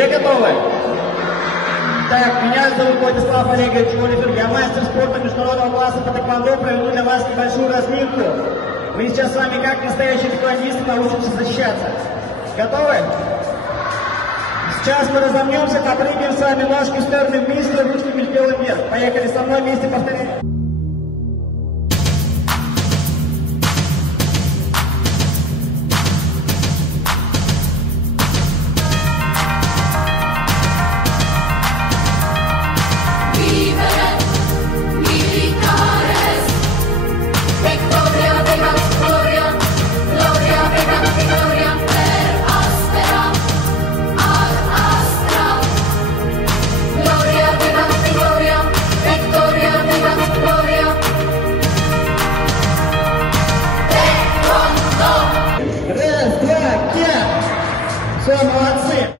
Все готовы? Так, меня зовут Владислав Олегович Олифер, я мастер спорта международного класса по тэквондо, проведу для вас небольшую разминку. Мы сейчас с вами, как настоящие тэквондисты, научимся защищаться. Готовы? Сейчас мы разомнемся, попрыгаем с вами ножки в стороны вниз, ручки сделаем вверх. Поехали со мной вместе, повторяем. Раз, два, все, молодцы.